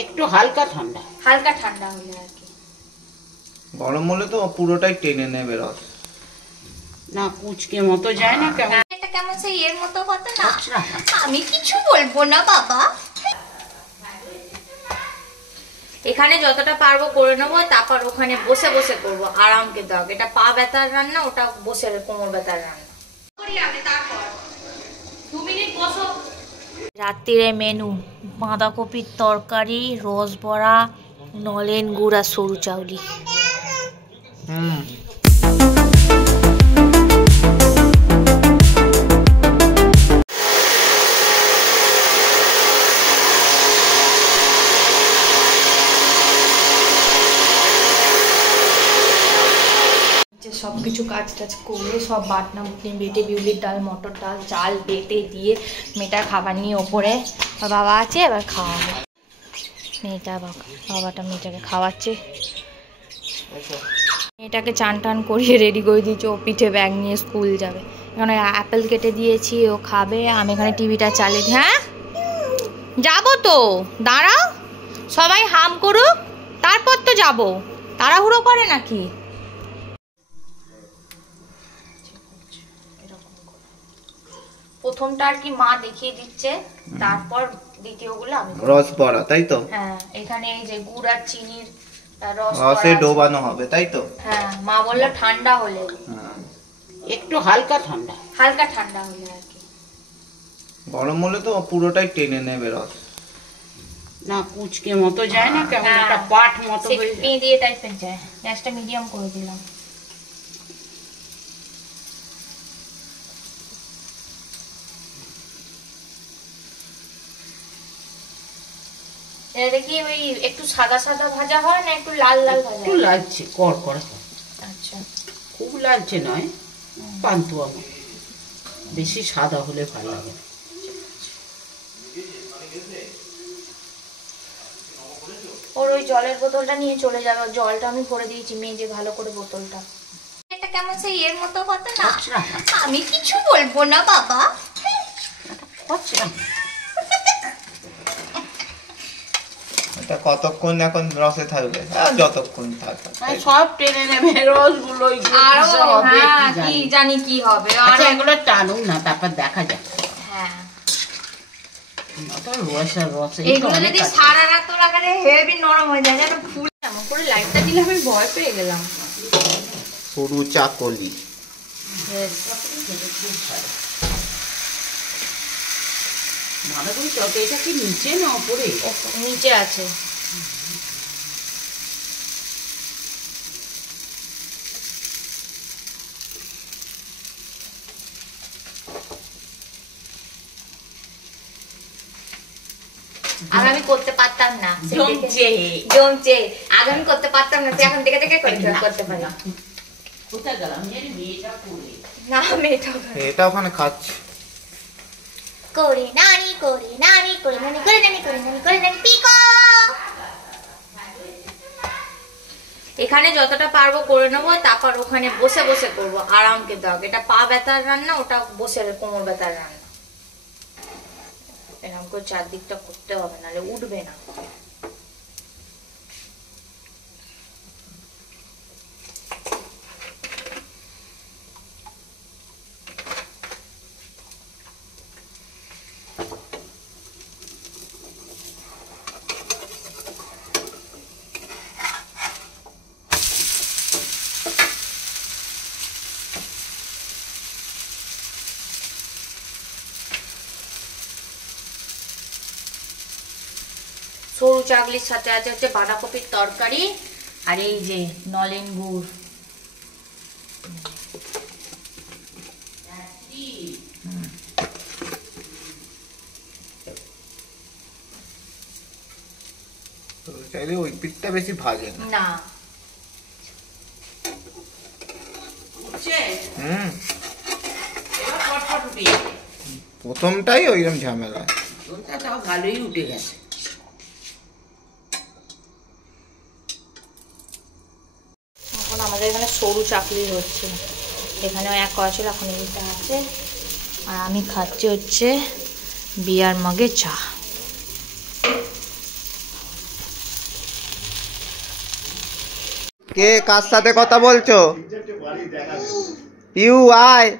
একটু হালকা ঠান্ডা হলে আর কি। গরম হলে তো পুরোটাই টেনে নেবে রস। না কুচকে মতো যায় না কেমন? এটা কেমন সেই এর মতো কথা না, আমি কিছু বলবো না বাবা। এখানে যতটা পারবো করে নেবো, তারপর ওখানে বসে বসে করবো, আরাম খেতে হবে। এটা পা ব্যথার রান্না, ওটা বসে কোমর ব্যথার রান্না। রাত্রিরে মেনু বাঁধাকপির তরকারি, রসবড়া, নলেন গুড় আর সরু চাউলি। সবকিছু কাজ টাজ করে সব বাটনা বুটনি বেটে, বিউলির ডাল, মটর ডাল, চাল বেটে দিয়ে মেয়েটার খাবার নিয়ে ওপরে বাবা আছে, এবার খাওয়াবো। বাবাটা মেয়েটাকে খাওয়াচ্ছে, মেয়েটাকে চান টান করিয়ে রেডি করে দিয়েছে। ও পিঠে ব্যাগ নিয়ে স্কুল যাবে। এখানে অ্যাপেল কেটে দিয়েছি, ও খাবে। আমি এখানে টিভিটা চালিয়ে, হ্যাঁ যাবো তো, দাঁড়াও সবাই হাম করুক তারপর তো যাবো, তাড়াহুড়ো করে নাকি? প্রথমটা আর কি মা দেখিয়ে দিচ্ছে, তারপর দ্বিতীয়গুলো আমি। রস বড়া তাই তো? হ্যাঁ, এখানে এই যে গুড় আর চিনির রসে ডোবানো হবে তাই তো? হ্যাঁ, মা বললো ঠান্ডা হলে, একটু হালকা ঠান্ডা হলে আর কি। গরম হলে তো পুরোটাই টেনে নেবে রস। না কুচকে মতো যায় না কেমন? একটা পাট মতো হয়ে যায়, দিয়ে টাইপের যায়। গ্যাসটা মিডিয়াম করে দিলাম। এটা কি ওই একটু সাদা সাদা ভাজা হয় না একটু লাল লাল ভাজা? একটু লালচে কড়কড়া। আচ্ছা, খুব লালচে নয়, পান্তুয়া মতো। বেশি সাদা হলে ভালো লাগে। ওর ওই জলের বোতলটা নিয়ে চলে যাবে, জলটা আমি ভরে দিয়েছি, মেজে ভালো করে বোতলটা। এটা কেমন সেই এর মতো কথা না, আমি কিছু বলবো না বাবা। এটা কতক্ষণ এখন রসে থাকবে? যতক্ষণ থাকবে সব টেনে নেবে রসগুলো। কি জানি কি হবে। আচ্ছা এগুলো টানুক না, তারপর দেখা যাক। হ্যাঁ, এগুলো যদি সারা রাত লাগালে হেভি নরম হয়ে যায়, যেন ফুল। এমন করে লাইটটা দিলে আমি ভয় পেয়ে গেলাম। সরু চাকলি। বাঁধাকপি তরকারিটা কি নিচে না উপরে? নিচে আছে। আগে আমি করতে পারতাম না, জমছে। আগে আমি করতে পারতাম না, এখন দেখে দেখে করতে পারি। কোথায় গেলাম মেয়েটা পড়ে না, এটা ওখানে খাচ্ছে। করে নানি করে নানি করে নানি করে নানি করে নানি করে নানি পিকো। এখানে যতটা পারবো করে নেবো, তারপর ওখানে বসে বসে করবো, আরাম খেতে হবে। এটা পা ব্যথার রান্না, ওটা বসে কোমর ব্যথার রান্না। এরকম করে চারদিকটা করতে হবে, নাহলে উঠবে না। সরু চাগলির সাথে আছে হচ্ছে বাঁধাকপির তরকারি, আর এই যে নলেন গুড়। চাইলে ওই পিঠটা বেশি ভাজে না। প্রথমটাই ওইরকম ঝামেলা, ভালোই উঠে গেছে। এখন আমাদের এখানে সরু চাকলি হচ্ছে। এখানেও এক করা ছিল, এখন এইটা আছে। আর আমি খাচ্ছি হচ্ছে বিয়ার মগে চা। কে কার সাথে কথা বলছো? পিউ আয়।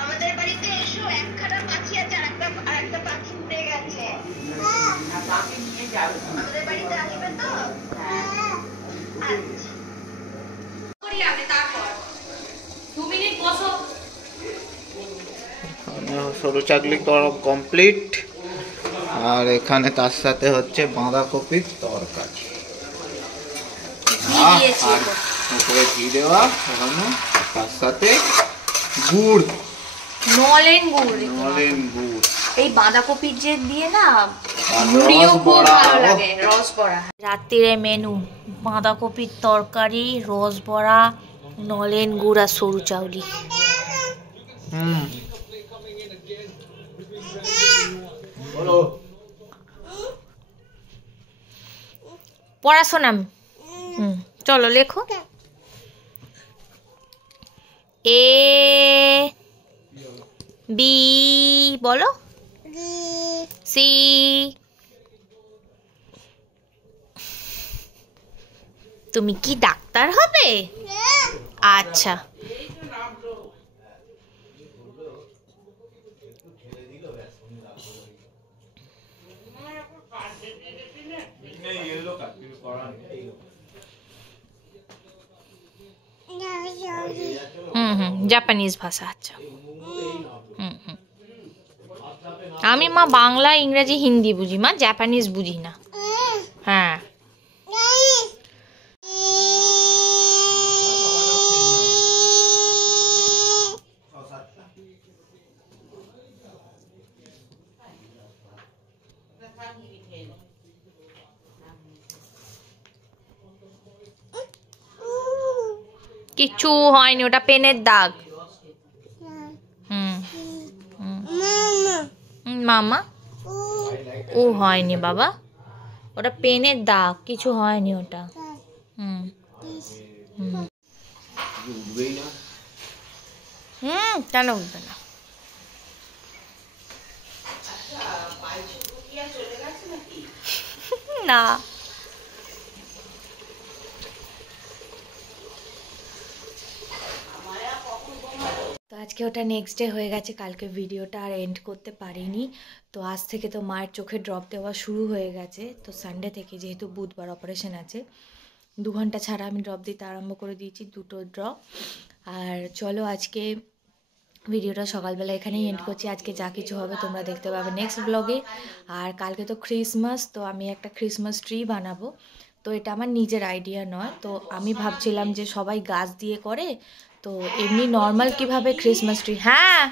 আমাদের বাড়িতে এসো, একখানা পাখি আছে, আরেকটা পাখি উড়ে গেছে। আমাদের বাড়িতে আসবে তো? সরু চাকলি কমপ্লিট। আর এখানে তার সাথে হচ্ছে বাঁধাকপির তরকারি, আর উপরে ঘি দেওয়া, ওখানে তার সাথে গুড়, নলেন গুড়। নলেন গুড়। এই বাঁধাকপির যে দিয়ে না আর মুড়িও খুব রসবড়া। ভালো লাগে, রসবড়া। রাত্রিরে মেনু বাঁধাকপির তরকারি, রসবড়া, নলেন গুড় আর সরু চাউলি। পড়াশোনা। চলো লেখো। এ বি বলো। সি। তুমি কি ডাক্তার হবে? আচ্ছা। জাপানিজ ভাষা। আচ্ছা। আমি মা বাংলা, ইংরেজি, হিন্দি বুঝি মা, জাপানিজ বুঝি না। হ্যাঁ। কিচ্ছু হয়নি, ওটা পেনের দাগ। মামা ও হয়নি বাবা, ওটা পেনের দাগ, কিছু হয়নি ওটা। কেন উঠবে না? না। তো আজকে ওটা নেক্সট ডে হয়ে গেছে, কালকে ভিডিওটা আর এন্ড করতে পারিনি। তো আজ থেকে তো মায়ের চোখে ড্রপ দেওয়া শুরু হয়ে গেছে। তো সানডে থেকে, যেহেতু বুধবার অপারেশন আছে, 2 ঘন্টা ছাড়া আমি ড্রপ দিতে আরম্ভ করে দিয়েছি, 2টো ড্রপ। আর চলো আজকে ভিডিওটা সকালবেলা এখানেই এন্ড করছি। আজকে যা কিছু হবে তোমরা দেখতে পাবে নেক্সট ব্লগে। আর কালকে তো ক্রিসমাস, তো আমি একটা ক্রিসমাস ট্রি বানাবো। তো এটা আমার নিজের আইডিয়া নয়, তো আমি ভাবছিলাম যে সবাই গাছ দিয়ে করে, তো এমনি নর্মাল কিভাবে ক্রিসমাস ট্রি। হ্যাঁ।